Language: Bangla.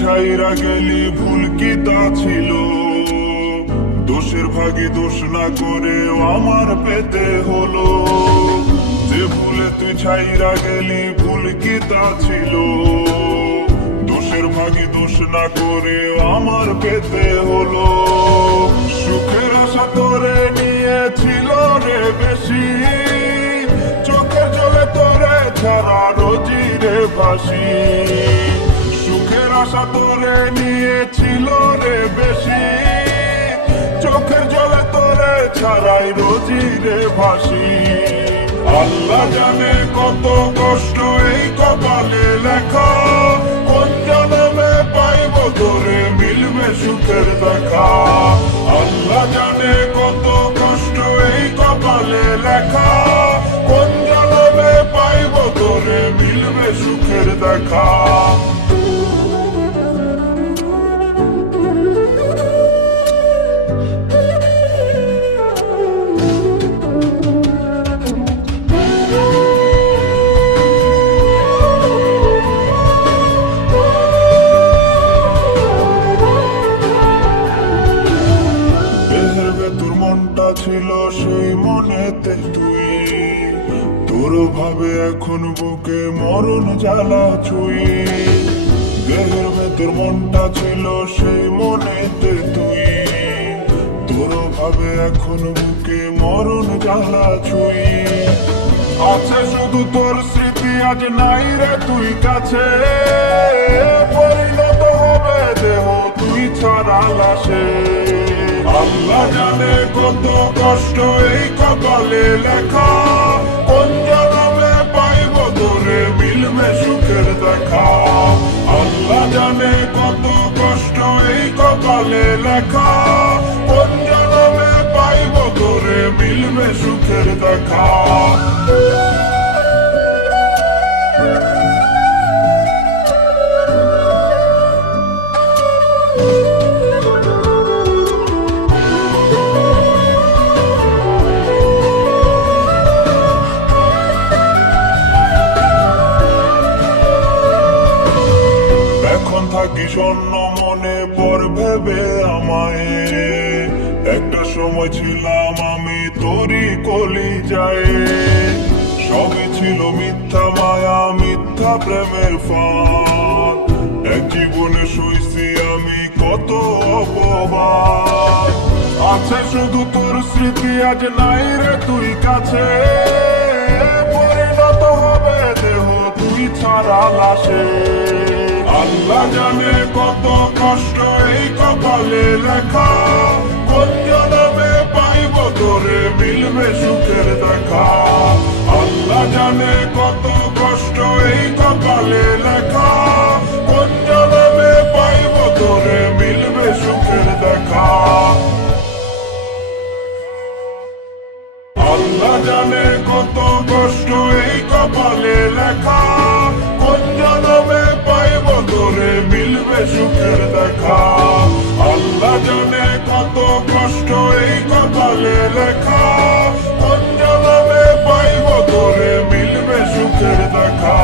ছাইরা গেলি ভুল কি তা ছিল, দোষের ভাগে দোষ না করেও আমার পেতে হলো। যে ভুলে তুই ছাইরা গেলি ভুল কি তা ছিল, দোষের ভাগে দোষ না করেও আমার পেতে হলো। সুখের আশা তোরে নিয়েছিল রে বেশি, চোখের জলে তোরে ছাড়া রোজি রে ভাসি। সুখের আশা তোরে নিয়েছিল রে বেশি, চোখের জলে তোরে ছাড়াই রোজি রে ভাসি। আল্লাহ জানে কত কষ্ট এই কপালে লেখা, কোন জন্মে পাইব তোরে মিলবে সুখের দেখা। আল্লাহ জানে কত কষ্ট এই কপালে লেখা, কোন জন্মে পাইব তোরে মিলবে সুখের দেখা। তোর মনটা ছিল সেই মনেতে তুই, তোর ভাবে এখন বুকে মরণ জ্বালা ছুই। দেহের ভেতর মনটা ছিল সেই মনেতে তুই, তোর ভাবে এখন বুকে মরণ জ্বালা ছুই। আছে শুধু তোর স্মৃতি, আজ নাই রে তুই কাছে, পরিণত হবে দেহ তুই ছাড়া লাশে। আল্লাহ জানে কত কষ্ট এই কপালে লেখা, কোন জন্মে পাইব তোরে মিলবে সুখের দেখা। আল্লাহ জানে কত কষ্ট এই কপালে লেখা, কোন জন্মে পাইব তোরে মিলবে সুখের দেখা। থাকি শূন্য মনে পর ভেবে আমায়, একটা সময় ছিলাম আমি তোরই কলিজায়। সবই ছিল মিথ্যা মায়া, মিথ্যা প্রেমের ফাঁদ, এক জীবনে সইছি আমি কত অপবাদ। আছে শুধু তোর স্মৃতি, আজ নাই রে তুই কাছে, পরিণত হবে দেহ তুই ছাড়া লাশে। আল্লাহ জানে কত কষ্ট এই কপালে লেখা, কোন জন্মে পাইব তোরে মিলবে সুখের দেখা। আল্লাহ জানে কত কষ্ট এই কপালে লেখা, কোন জন্মে পাইব তোরে মিলবে সুখের দেখা। আল্লাহ জানে কত কষ্ট এই কপালে লেখা, কোন জন্মে পাইব তোরে মিলবে সুখের দেখা। আল্লাহ জানে কত কষ্ট এই কপালে লেখা, কোন জন্মে পাইব তোরে মিলবে সুখের দেখা।